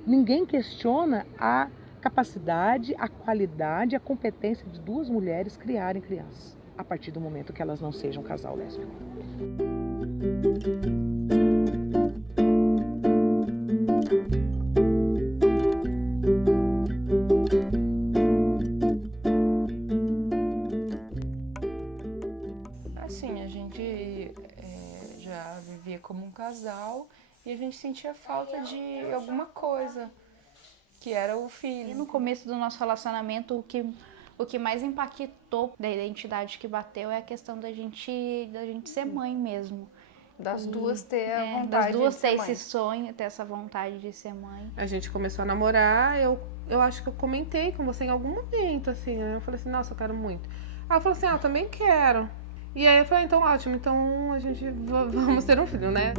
Ninguém questiona a capacidade, a qualidade, a competência de duas mulheres criarem crianças, a partir do momento que elas não sejam um casal lésbico. Assim, a gente já vivia como um casal e a gente sentia falta de alguma coisa, que era o E filho. no começo do nosso relacionamento, o que mais impactou da identidade que bateu é a questão da gente ser mãe mesmo. Das duas ter a vontade das duas de ser ter mãe. esse sonho, ter essa vontade de ser mãe. A gente começou a namorar, eu acho que eu comentei com você em algum momento, assim, né? Eu falei assim, nossa, eu quero muito. Ela falou assim, eu também quero. E aí eu falei, então ótimo, então a gente vamos ter um filho, né?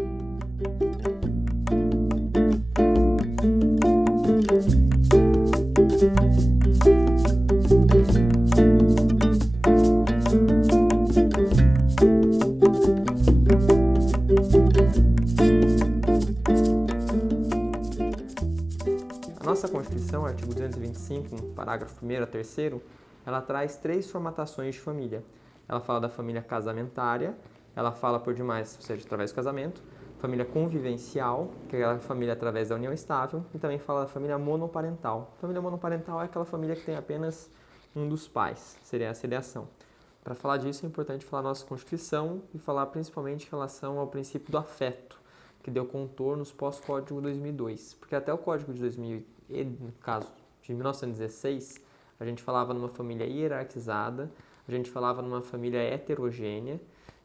A nossa Constituição, artigo 225, parágrafo 1º a 3º, ela traz 3 formatações de família. Ela fala da família casamentária, ela fala por demais, ou seja, através do casamento, família convivencial, que é a família através da união estável, e também fala da família monoparental. Família monoparental é aquela família que tem apenas um dos pais, seria essa ideação. Para falar disso é importante falar da nossa Constituição e falar principalmente em relação ao princípio do afeto, que deu contornos pós-Código 2002, porque até o Código de 2000, no caso de 1916, a gente falava numa família hierarquizada, a gente falava numa família heterogênea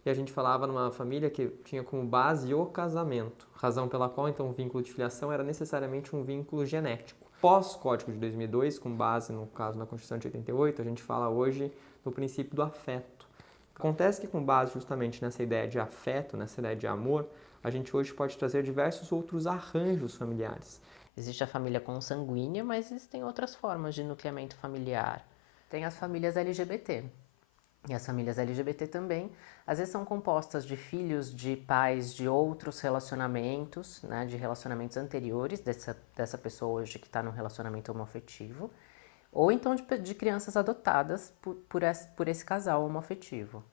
e a gente falava numa família que tinha como base o casamento, razão pela qual então o vínculo de filiação era necessariamente um vínculo genético. Pós-Código de 2002, com base no caso na Constituição de 88, a gente fala hoje no princípio do afeto. Acontece que com base justamente nessa ideia de afeto, nessa ideia de amor, a gente hoje pode trazer diversos outros arranjos familiares. Existe a família consanguínea, mas existem outras formas de nucleamento familiar. Tem as famílias LGBT. E as famílias LGBT também, às vezes são compostas de filhos de pais de outros relacionamentos, né, de relacionamentos anteriores dessa pessoa hoje que está num relacionamento homoafetivo, ou então de crianças adotadas por esse casal homoafetivo.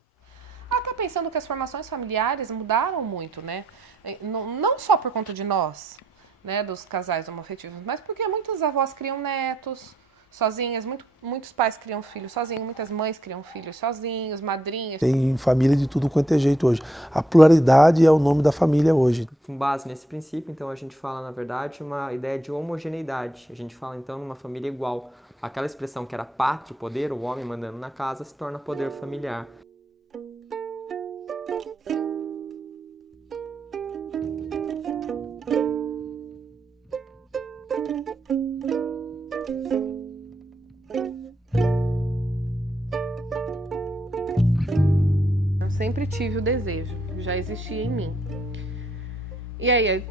Até pensando que as formações familiares mudaram muito, né? Não só por conta de nós, né, dos casais homoafetivos, mas porque muitas avós criam netos sozinhas, muitos pais criam filhos sozinhos, muitas mães criam filhos sozinhos, madrinhas. Tem família de tudo quanto é jeito hoje. A pluralidade é o nome da família hoje. Com base nesse princípio, então, a gente fala, na verdade, uma ideia de homogeneidade. A gente fala, então, numa família igual. Aquela expressão que era pátria, poder, o homem mandando na casa, se torna poder familiar. Eu sempre tive o desejo, já existia em mim. E aí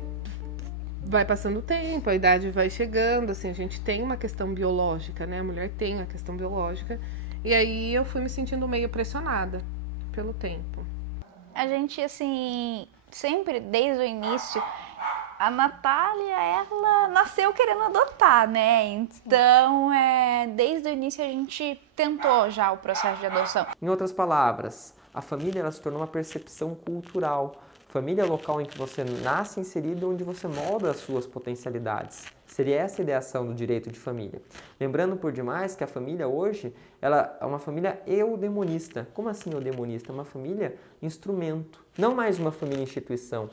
vai passando o tempo, a idade vai chegando, assim, a gente tem uma questão biológica, né? A mulher tem uma questão biológica. E aí eu fui me sentindo meio pressionada pelo tempo. A gente, assim, sempre, desde o início, a Natália, ela nasceu querendo adotar, né? Então, desde o início a gente tentou já o processo de adoção. Em outras palavras, a família ela se tornou uma percepção cultural. Família é o local em que você nasce inserido, onde você molda as suas potencialidades. Seria essa a ideação do direito de família. Lembrando por demais que a família hoje ela é uma família eudemonista. Como assim eudemonista? É uma família instrumento, não mais uma família instituição.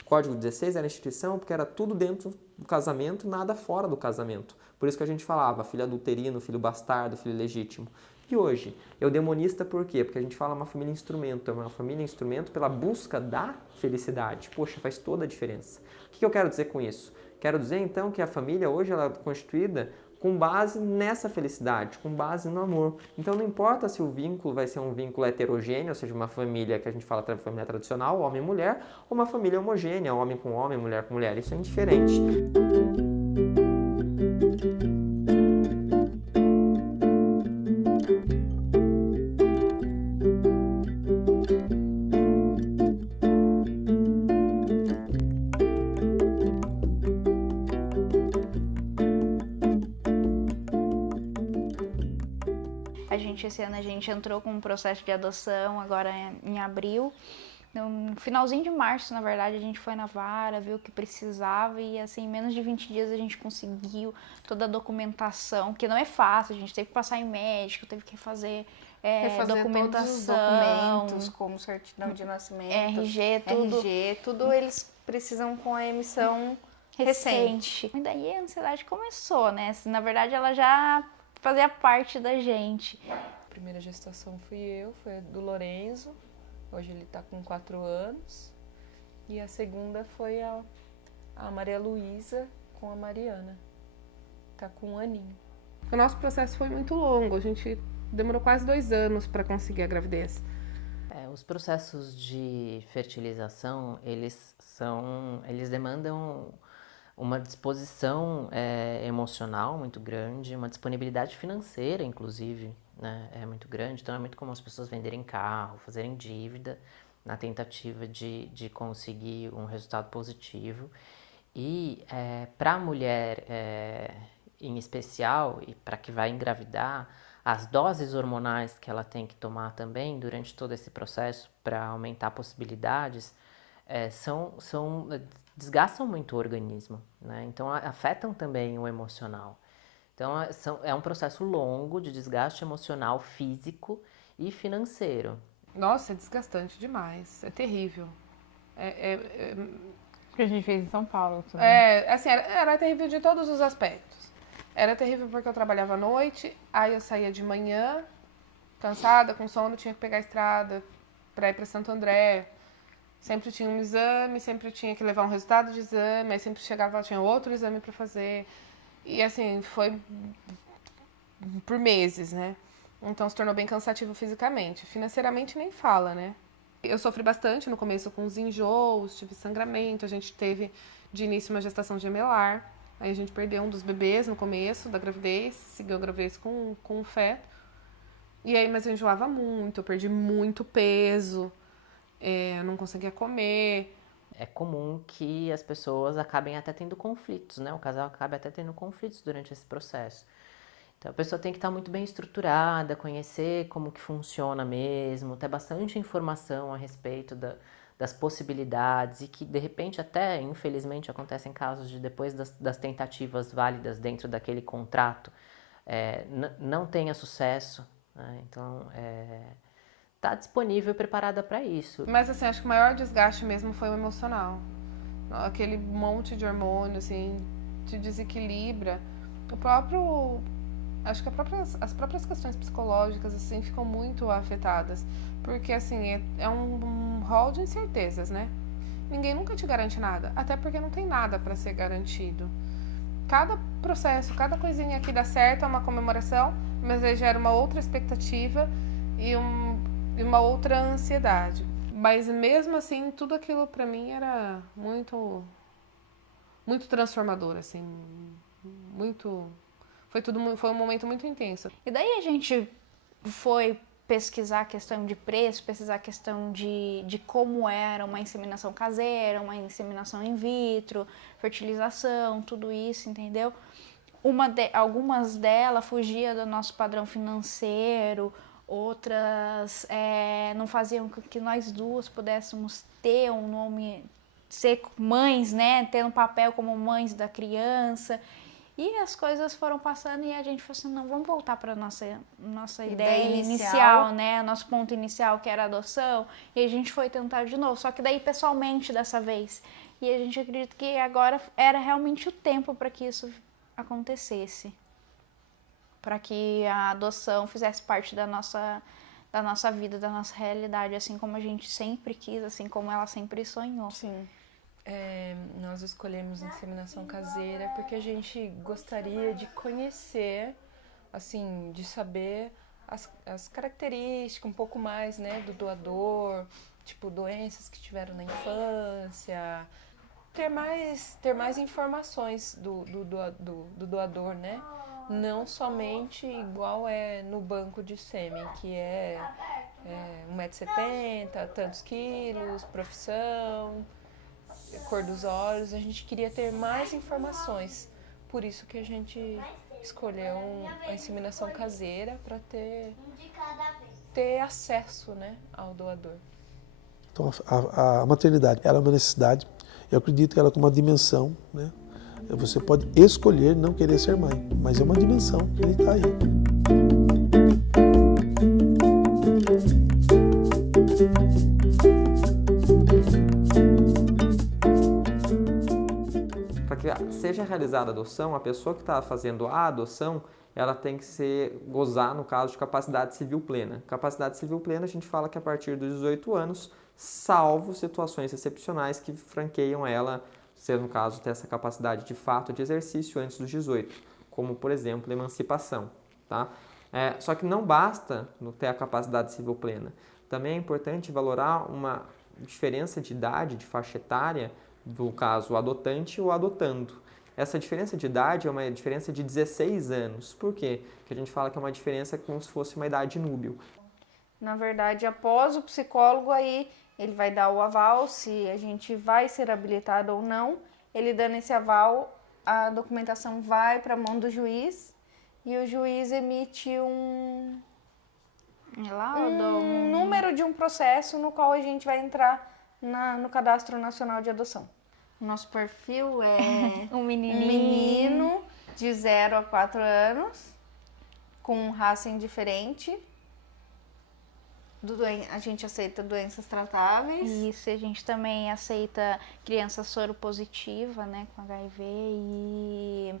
O Código 16 era instituição porque era tudo dentro do casamento, nada fora do casamento. Por isso que a gente falava filho adulterino, filho bastardo, filho legítimo. E hoje, eudemonista por quê? Porque a gente fala uma família instrumento, é uma família instrumento pela busca da felicidade. Poxa, faz toda a diferença. O que eu quero dizer com isso? Quero dizer então que a família hoje ela é constituída com base nessa felicidade, com base no amor. Então não importa se o vínculo vai ser um vínculo heterogêneo, ou seja, uma família que a gente fala família tradicional, homem e mulher, ou uma família homogênea, homem com homem, mulher com mulher. Isso é indiferente. gente esse ano a gente entrou com um processo de adoção agora em abril. No finalzinho de março, na verdade, a gente foi na vara, viu o que precisava e assim, em menos de 20 dias a gente conseguiu toda a documentação, que não é fácil, a gente teve que passar em médico, teve que fazer documentação, todos os documentos, como certidão de nascimento, RG, tudo. RG, tudo eles precisam com a emissão recente. E daí a ansiedade começou, né? Na verdade, ela já fazia parte da gente. A primeira gestação foi a do Lorenzo. Hoje ele tá com 4 anos. E a segunda foi a Maria Luísa com a Mariana. Tá com 1 aninho. O nosso processo foi muito longo, a gente demorou quase 2 anos para conseguir a gravidez. Os processos de fertilização, eles demandam uma disposição emocional muito grande, uma disponibilidade financeira, inclusive, né, é muito grande. Então é muito comum as pessoas venderem carro, fazerem dívida na tentativa de conseguir um resultado positivo. E para a mulher em especial, e para que vai engravidar, as doses hormonais que ela tem que tomar também durante todo esse processo para aumentar possibilidades desgastam muito o organismo, né? Então afetam também o emocional. Então é um processo longo de desgaste emocional, físico e financeiro. Nossa, é desgastante demais, é terrível. Que a gente fez em São Paulo também. Assim, era terrível de todos os aspectos. Era terrível porque eu trabalhava à noite, aí eu saía de manhã, cansada, com sono, tinha que pegar a estrada para ir para Santo André. Sempre tinha um exame, sempre tinha que levar um resultado de exame, aí sempre chegava, tinha outro exame para fazer. E assim, foi por meses, né? Então se tornou bem cansativo fisicamente. Financeiramente nem fala, né? Eu sofri bastante no começo com os enjoos, tive sangramento, a gente teve de início uma gestação gemelar. Aí a gente perdeu um dos bebês no começo da gravidez, seguiu a gravidez com o feto. E aí, mas eu enjoava muito, eu perdi muito peso, eu não conseguia comer. É comum que as pessoas acabem até tendo conflitos, né? O casal acaba até tendo conflitos durante esse processo. Então a pessoa tem que estar muito bem estruturada, conhecer como que funciona mesmo, ter bastante informação a respeito das possibilidades e que de repente até, infelizmente, acontecem casos de depois das tentativas válidas dentro daquele contrato, não tenha sucesso, né? Então tá disponível e preparada para isso. Mas assim, acho que o maior desgaste mesmo foi o emocional. Aquele monte de hormônio, assim, te desequilibra. Acho que as próprias questões psicológicas, assim, ficam muito afetadas. Porque, assim, é um rol de incertezas, né? Ninguém nunca te garante nada. Até porque não tem nada para ser garantido. Cada processo, cada coisinha que dá certo é uma comemoração, mas aí gera uma outra expectativa e uma outra ansiedade. Mas mesmo assim, tudo aquilo para mim era muito, muito transformador, assim, muito... Foi um momento muito intenso. E daí a gente foi pesquisar a questão de preço, pesquisar a questão de como era uma inseminação caseira, uma inseminação in vitro, fertilização, tudo isso, entendeu? Algumas delas fugiam do nosso padrão financeiro, outras não faziam com que nós duas pudéssemos ter um nome, ser mães, né? Ter um papel como mães da criança. E as coisas foram passando e a gente falou assim, não, vamos voltar para nossa ideia inicial, né? Nosso ponto inicial, que era a adoção. E a gente foi tentar de novo, só que daí pessoalmente dessa vez. E a gente acredita que agora era realmente o tempo para que isso acontecesse. Para que a adoção fizesse parte da nossa vida, da nossa realidade, assim como a gente sempre quis, assim como ela sempre sonhou. Sim. Nós escolhemos inseminação caseira porque a gente gostaria de conhecer, assim, de saber as características um pouco mais, né, do doador, tipo doenças que tiveram na infância, ter mais informações do doador, né? Não somente igual no banco de sêmen, que 1,70 m, tantos quilos, profissão, cor dos olhos. A gente queria ter mais informações, por isso que a gente escolheu a inseminação caseira para ter acesso, né, ao doador. Então, a maternidade, ela é uma necessidade. Eu acredito que ela, com uma dimensão, né? Você pode escolher não querer ser mãe, mas é uma dimensão que ele está aí. Para que seja realizada a adoção, a pessoa que está fazendo a adoção, ela tem que gozar, no caso, de capacidade civil plena. Capacidade civil plena, a gente fala que a partir dos 18 anos, salvo situações excepcionais que franqueiam ela, se no caso ter essa capacidade de fato de exercício antes dos 18, como, por exemplo, emancipação. Tá? Só que não basta ter a capacidade civil plena. Também é importante valorar uma diferença de idade, de faixa etária, do caso o adotante ou adotando. Essa diferença de idade é uma diferença de 16 anos. Por quê? Porque a gente fala que é uma diferença como se fosse uma idade núbil. Na verdade, após o psicólogo, aí ele vai dar o aval, se a gente vai ser habilitado ou não. Ele dando esse aval, a documentação vai para a mão do juiz e o juiz emite um número de um processo no qual a gente vai entrar no Cadastro Nacional de Adoção. O nosso perfil é Um menino de 0 a 4 anos, com raça indiferente. A gente aceita doenças tratáveis. Isso, a gente também aceita criança soropositiva, né, com HIV, e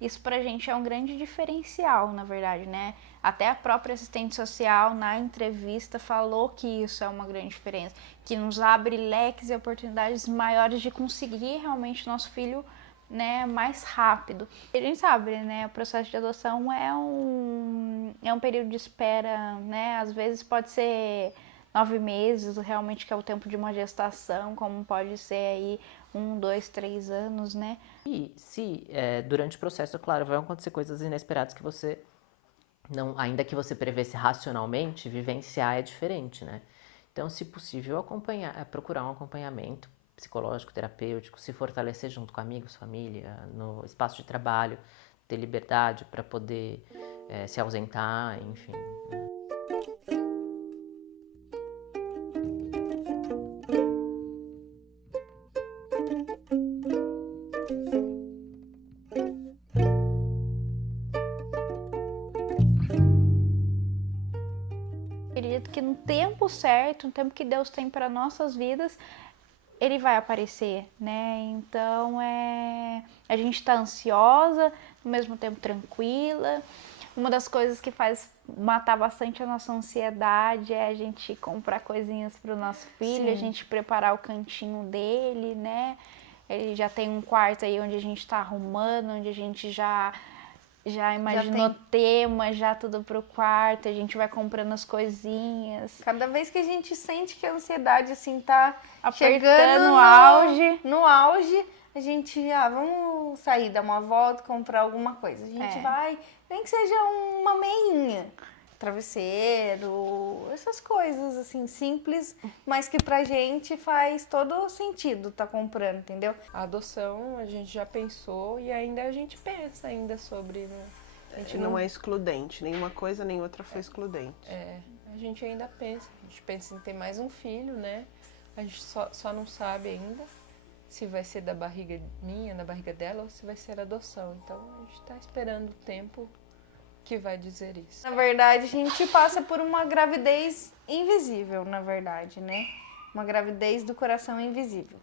isso pra gente é um grande diferencial, na verdade, né? Até a própria assistente social, na entrevista, falou que isso é uma grande diferença, que nos abre leques e oportunidades maiores de conseguir realmente nosso filho, né, mais rápido. A gente sabe, né, o processo de adoção é um período de espera, né, às vezes pode ser 9 meses, realmente, que é o tempo de uma gestação, como pode ser aí 1, 2, 3 anos, né. E se durante o processo, claro, vão acontecer coisas inesperadas que você não, ainda que você prevesse racionalmente, vivenciar é diferente, né. Então, se possível, procurar um acompanhamento psicológico, terapêutico, se fortalecer junto com amigos, família, no espaço de trabalho, ter liberdade para poder se ausentar, enfim. Acredito que no tempo certo, no tempo que Deus tem para nossas vidas, ele vai aparecer, né? Então, a gente tá ansiosa, ao mesmo tempo tranquila. Uma das coisas que faz matar bastante a nossa ansiedade é a gente comprar coisinhas pro nosso filho, Sim. a gente preparar o cantinho dele, né? Ele já tem um quarto aí onde a gente tá arrumando, onde a gente já imaginou tema, já tudo pro quarto, a gente vai comprando as coisinhas. Cada vez que a gente sente que a ansiedade, assim, tá Apertando chegando no auge. no auge, a gente, vamos sair, dar uma volta, comprar alguma coisa. A gente vai, nem que seja uma meinha, travesseiro, essas coisas, assim, simples, mas que pra gente faz todo sentido tá comprando, entendeu? A adoção a gente já pensou e ainda a gente pensa ainda sobre, né? A gente Não é excludente, nenhuma coisa nem outra foi excludente. a gente ainda pensa. A gente pensa em ter mais um filho, né? A gente só não sabe ainda se vai ser da barriga minha, da barriga dela, ou se vai ser adoção. Então a gente tá esperando o tempo que vai dizer isso. Na verdade, a gente passa por uma gravidez invisível, na verdade, né? Uma gravidez do coração invisível.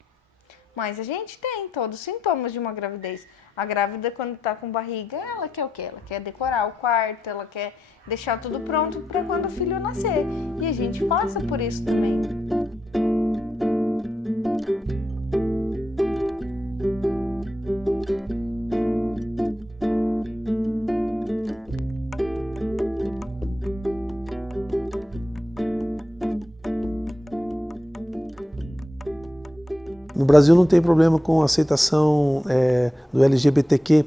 Mas a gente tem todos os sintomas de uma gravidez. A grávida, quando tá com barriga, ela quer o quê? Ela quer decorar o quarto, ela quer deixar tudo pronto para quando o filho nascer. E a gente passa por isso também. No Brasil não tem problema com a aceitação do LGBTQ+,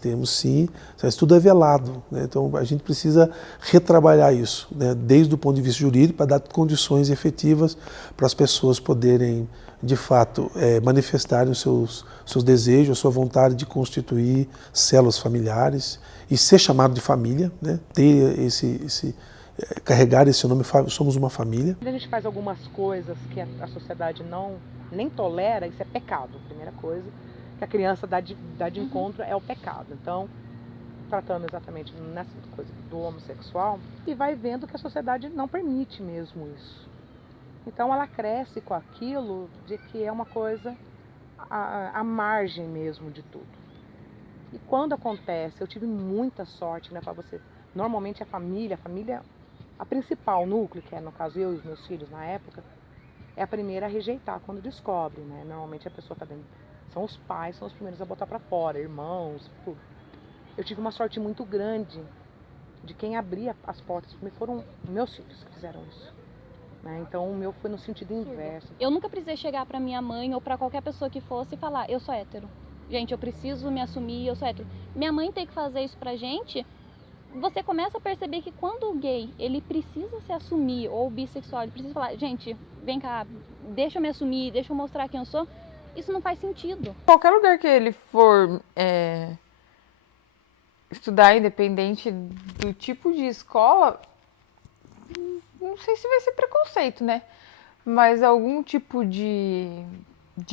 temos sim, mas tudo é velado, né? Então a gente precisa retrabalhar isso, né? Desde o ponto de vista jurídico, para dar condições efetivas para as pessoas poderem de fato, manifestarem os seus desejos, a sua vontade de constituir células familiares e ser chamado de família, né? Ter carregar esse nome, somos uma família. Quando a gente faz algumas coisas que a sociedade nem tolera, isso é pecado, primeira coisa, que a criança dá de encontro é o pecado. Então, tratando exatamente nessa coisa do homossexual, e vai vendo que a sociedade não permite mesmo isso. Então ela cresce com aquilo de que é uma coisa à margem mesmo de tudo. E quando acontece, eu tive muita sorte, né, para você. Normalmente a família, a principal núcleo, que é no caso eu e os meus filhos na época, é a primeira a rejeitar quando descobre, né? Normalmente a pessoa tá dentro, são os pais, são os primeiros a botar para fora, irmãos, tudo. Eu tive uma sorte muito grande de quem abria as portas para mim foram meus filhos que fizeram isso. Então o meu foi no sentido inverso. Eu nunca precisei chegar pra minha mãe ou pra qualquer pessoa que fosse e falar, eu sou hétero. Gente, eu preciso me assumir, eu sou hétero. Minha mãe tem que fazer isso pra gente. Você começa a perceber que quando o gay, ele precisa se assumir, ou bissexual, ele precisa falar, gente, vem cá, deixa eu me assumir, deixa eu mostrar quem eu sou. Isso não faz sentido. Qualquer lugar que ele for estudar, independente do tipo de escola, não sei se vai ser preconceito, né? Mas algum tipo de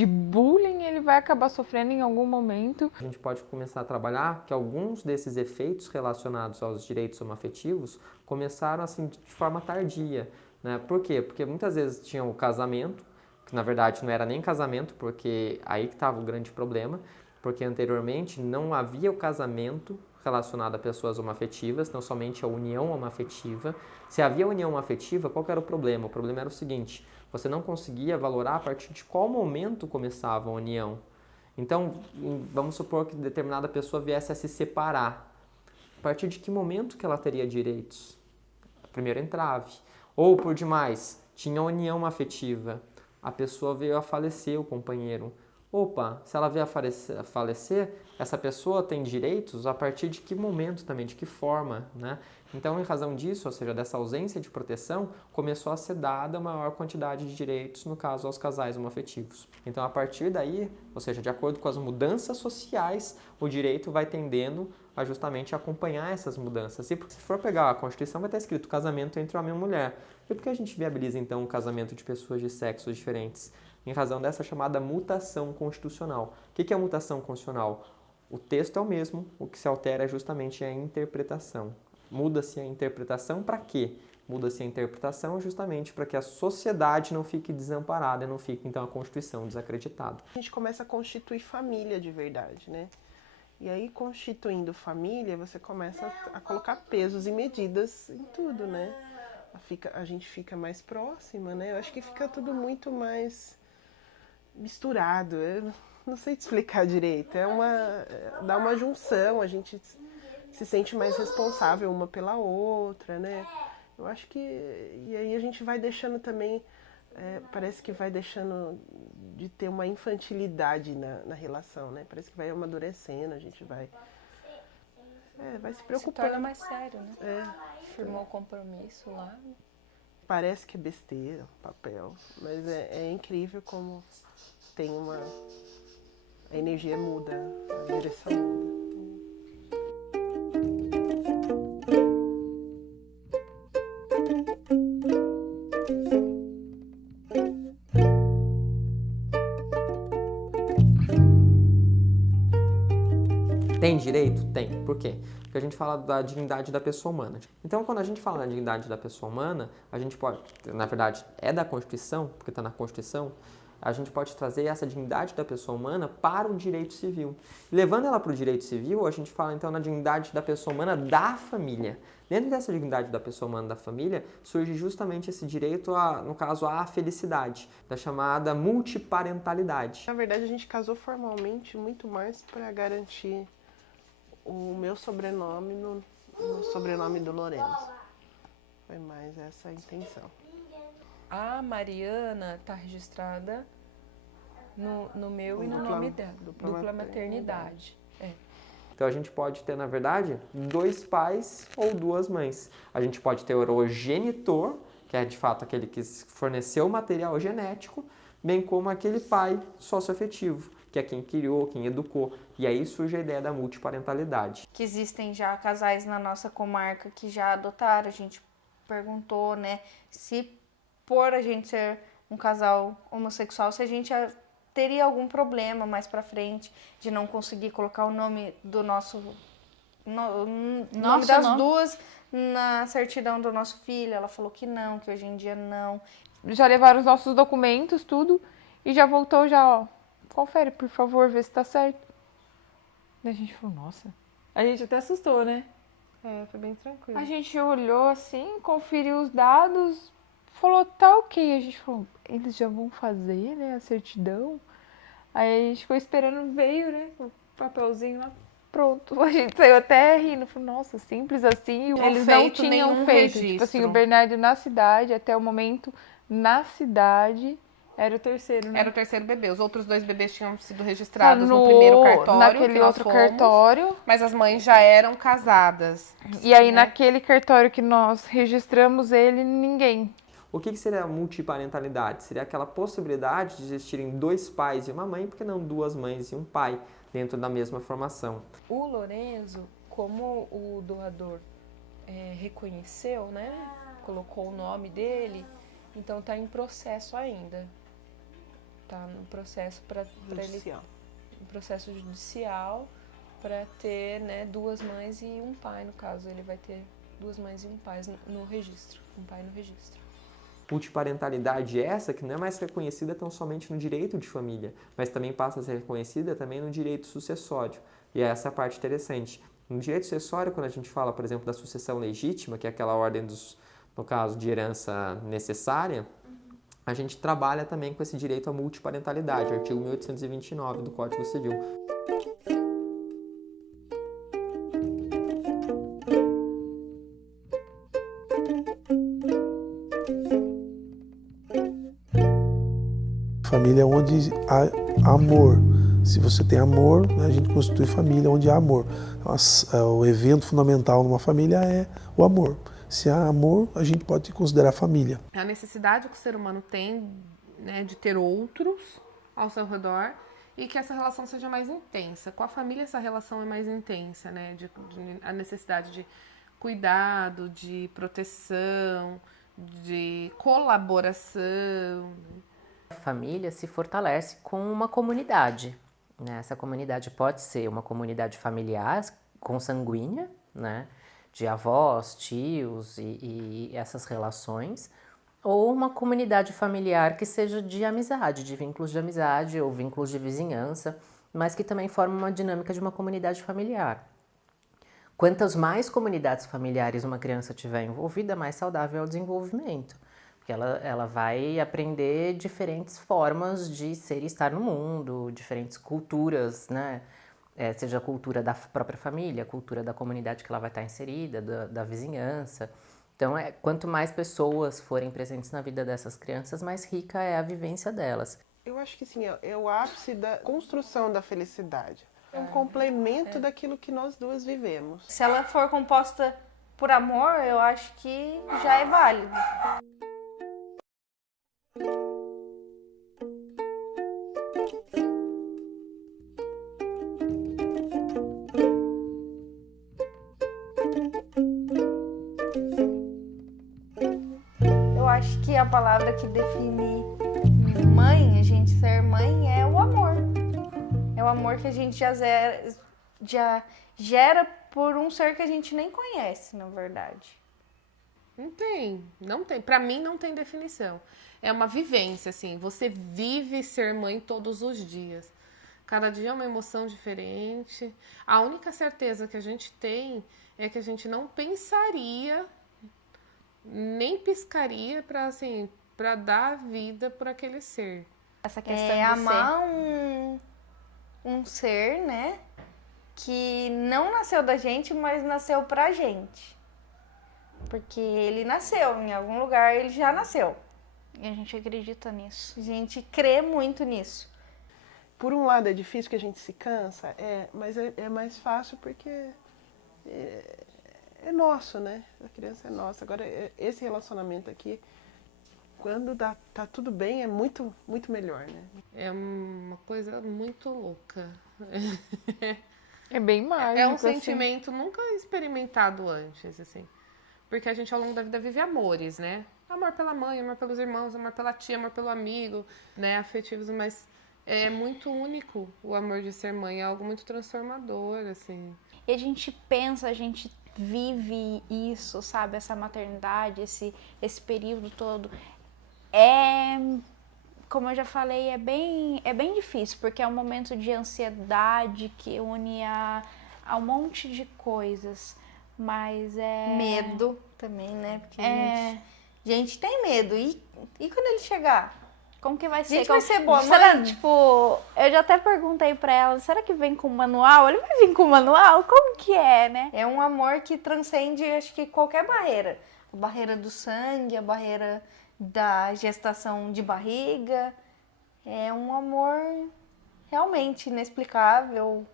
bullying ele vai acabar sofrendo em algum momento. A gente pode começar a trabalhar que alguns desses efeitos relacionados aos direitos homoafetivos começaram assim de forma tardia, né? Por quê? Porque muitas vezes tinha o casamento, que na verdade não era nem casamento, porque aí que estava o grande problema, porque anteriormente não havia o casamento relacionado a pessoas homoafetivas, então somente a união homoafetiva. Se havia união homoafetiva, qual que era o problema? O problema era o seguinte, você não conseguia valorar a partir de qual momento começava a união. Então, vamos supor que determinada pessoa viesse a se separar. A partir de que momento que ela teria direitos? Primeiro entrave. Ou, por demais, tinha união afetiva. A pessoa veio a falecer, o companheiro. Opa, se ela vier a falecer, essa pessoa tem direitos a partir de que momento também, de que forma, né? Então, em razão disso, ou seja, dessa ausência de proteção, começou a ser dada maior quantidade de direitos, no caso, aos casais homoafetivos. Então, a partir daí, ou seja, de acordo com as mudanças sociais, o direito vai tendendo a justamente acompanhar essas mudanças. E porque se for pegar a Constituição, vai estar escrito casamento entre homem e mulher. E por que a gente viabiliza, então, o casamento de pessoas de sexos diferentes? Em razão dessa chamada mutação constitucional. O que é a mutação constitucional? O texto é o mesmo, o que se altera é justamente a interpretação. Muda-se a interpretação para quê? Muda-se a interpretação justamente para que a sociedade não fique desamparada e não fique, então, a Constituição desacreditada. A gente começa a constituir família de verdade, né? E aí, constituindo família, você começa a colocar pesos e medidas em tudo, né? A gente fica mais próxima, né? Eu acho que fica tudo muito mais misturado. Eu não sei te explicar direito. Dá uma junção, a gente se sente mais responsável uma pela outra, né? Eu acho que... E aí a gente vai deixando também... parece que vai deixando de ter uma infantilidade na relação, né? Parece que vai amadurecendo, a gente vai se preocupando. Se torna mais sério, né? Firmou o compromisso lá. Parece que é besteira, papel, mas é incrível como tem a energia muda, a direção muda. Tem direito? Tem. Por quê? Porque a gente fala da dignidade da pessoa humana. Então, quando a gente fala da dignidade da pessoa humana, a gente pode, na verdade, é da Constituição, porque está na Constituição, a gente pode trazer essa dignidade da pessoa humana para o direito civil. E levando ela para o direito civil, a gente fala, então, na dignidade da pessoa humana da família. Dentro dessa dignidade da pessoa humana da família, surge justamente esse direito, no caso, à felicidade, da chamada multiparentalidade. Na verdade, a gente casou formalmente muito mais para garantir o meu sobrenome no sobrenome do Lourenço. Foi mais essa a intenção. A Mariana está registrada no meu e no nome dela. Dupla maternidade. Então a gente pode ter, na verdade, 2 pais ou 2 mães. A gente pode ter o genitor, que é de fato aquele que forneceu o material genético, bem como aquele pai socioafetivo, que é quem criou, quem educou. E aí surge a ideia da multiparentalidade. Que existem já casais na nossa comarca que já adotaram. A gente perguntou, né, se por a gente ser um casal homossexual, se a gente teria algum problema mais pra frente de não conseguir colocar o nome do nome das duas na certidão do nosso filho. Ela falou que não, que hoje em dia não. Já levaram os nossos documentos, tudo, e já voltou ó. Confere, por favor, vê se tá certo. Daí a gente falou, nossa. A gente até assustou, né? Foi bem tranquilo. A gente olhou assim, conferiu os dados, falou, tá ok. A gente falou, eles já vão fazer, né, a certidão. Aí a gente ficou esperando, veio, né, o papelzinho lá, pronto. A gente saiu até rindo, falou, nossa, simples assim. Eles não tinham feito. Registro. Tipo assim, o Bernardo na cidade, até o momento, na cidade, era o terceiro, né? Era o terceiro bebê. Os outros 2 bebês tinham sido registrados no primeiro cartório. Naquele outro cartório. Mas as mães já eram casadas. E aí, naquele cartório que nós registramos ele, ninguém. O que seria a multiparentalidade? Seria aquela possibilidade de existirem 2 pais e uma mãe, porque não 2 mães e um pai dentro da mesma formação. O Lorenzo, como o doador reconheceu, né? Colocou o nome dele, então tá em processo ainda. Tá no processo para ele, um processo judicial para ter, né, 2 mães e um pai. No caso, ele vai ter 2 mães e um pai no registro, um pai no registro. Multiparentalidade essa que não é mais reconhecida tão somente no direito de família, mas também passa a ser reconhecida também no direito sucessório. E essa é a parte interessante. No direito sucessório, quando a gente fala, por exemplo, da sucessão legítima, que é aquela ordem no caso de herança necessária, a gente trabalha também com esse direito à multiparentalidade, artigo 1829 do Código Civil. Família onde há amor. Se você tem amor, né, a gente constitui família onde há amor. O evento fundamental numa família é o amor. Se há amor, a gente pode considerar família. É a necessidade que o ser humano tem, né, de ter outros ao seu redor e que essa relação seja mais intensa. Com a família essa relação é mais intensa, né? A necessidade de cuidado, de proteção, de colaboração. A família se fortalece com uma comunidade, né? Essa comunidade pode ser uma comunidade familiar, consanguínea, né? De avós, tios e essas relações, ou uma comunidade familiar que seja de amizade, de vínculos de amizade ou vínculos de vizinhança, mas que também forma uma dinâmica de uma comunidade familiar. Quantas mais comunidades familiares uma criança tiver envolvida, mais saudável é o desenvolvimento. Porque ela vai aprender diferentes formas de ser e estar no mundo, diferentes culturas, né? Seja a cultura da própria família, a cultura da comunidade que ela vai estar inserida, da vizinhança. Então, quanto mais pessoas forem presentes na vida dessas crianças, mais rica é a vivência delas. Eu acho que sim, é o ápice da construção da felicidade. É um complemento daquilo que nós duas vivemos. Se ela for composta por amor, eu acho que já é válido. Eu acho que a palavra que define mãe, a gente ser mãe, é o amor. É o amor que a gente já gera por um ser que a gente nem conhece, na verdade. Não tem. Pra mim não tem definição. É uma vivência, assim. Você vive ser mãe todos os dias. Cada dia é uma emoção diferente. A única certeza que a gente tem é que a gente não pensaria, nem piscaria pra dar vida por aquele ser. Essa questão de amar um ser, né, que não nasceu da gente, mas nasceu pra gente. Porque ele nasceu, em algum lugar ele já nasceu. E a gente acredita nisso. A gente crê muito nisso. Por um lado é difícil que a gente se cansa, mas é mais fácil porque é nosso, né? A criança é nossa. Agora, esse relacionamento aqui Quando tá tudo bem, é muito, muito melhor, né? É uma coisa muito louca. É bem mágico. É um assim. sentimento nunca experimentado antes, assim. Porque a gente, ao longo da vida, vive amores, né? Amor pela mãe, amor pelos irmãos, amor pela tia, amor pelo amigo, né? Afetivos, mas é muito único o amor de ser mãe. É algo muito transformador, assim. E a gente pensa, a gente vive isso, sabe? Essa maternidade, esse período todo. Como eu já falei, é bem difícil, porque é um momento de ansiedade que une a um monte de coisas. Mas Medo também, né? Porque a gente tem medo. E quando ele chegar? Como que vai ser? Gente, vai ser boa Será, mãe? tipo, eu já até perguntei pra ela, será que vem com manual? Ele vai vir com manual? Como que é, né? É um amor que transcende, acho que, qualquer barreira. A barreira do sangue, a barreira da gestação de barriga. É um amor realmente inexplicável,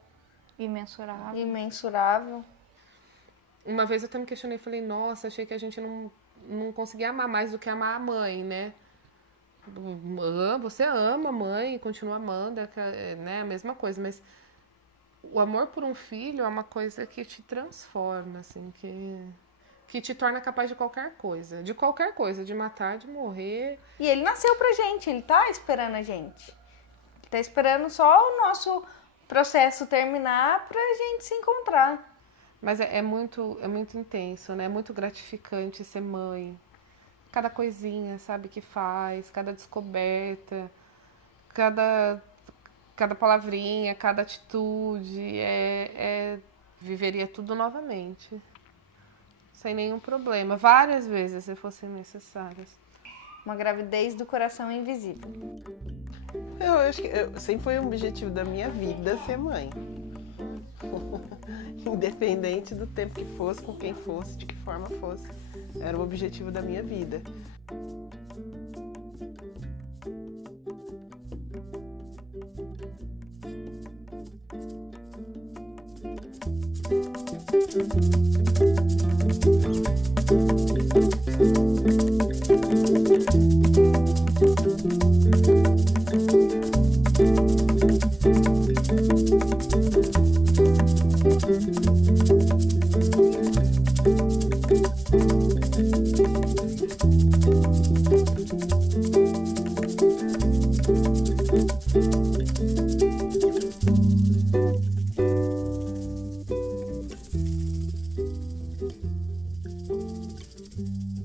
imensurável. Uma vez eu até me questionei, falei, nossa, achei que a gente não conseguia amar mais do que amar a mãe, né? Você ama a mãe, continua amando, né? A mesma coisa, mas o amor por um filho é uma coisa que te transforma, assim, que te torna capaz de qualquer coisa, de matar, de morrer. E ele nasceu pra gente, ele tá esperando a gente. Ele tá esperando só o nosso processo terminar pra gente se encontrar. Mas é muito intenso, né? É muito gratificante ser mãe. Cada coisinha, sabe, que faz, cada descoberta, cada palavrinha, cada atitude, viveria tudo novamente. Sem nenhum problema. Várias vezes, se fossem necessárias. Uma gravidez do coração invisível. Eu acho que sempre foi um objetivo da minha vida ser mãe. Independente do tempo que fosse, com quem fosse, de que forma fosse. Era o objetivo da minha vida.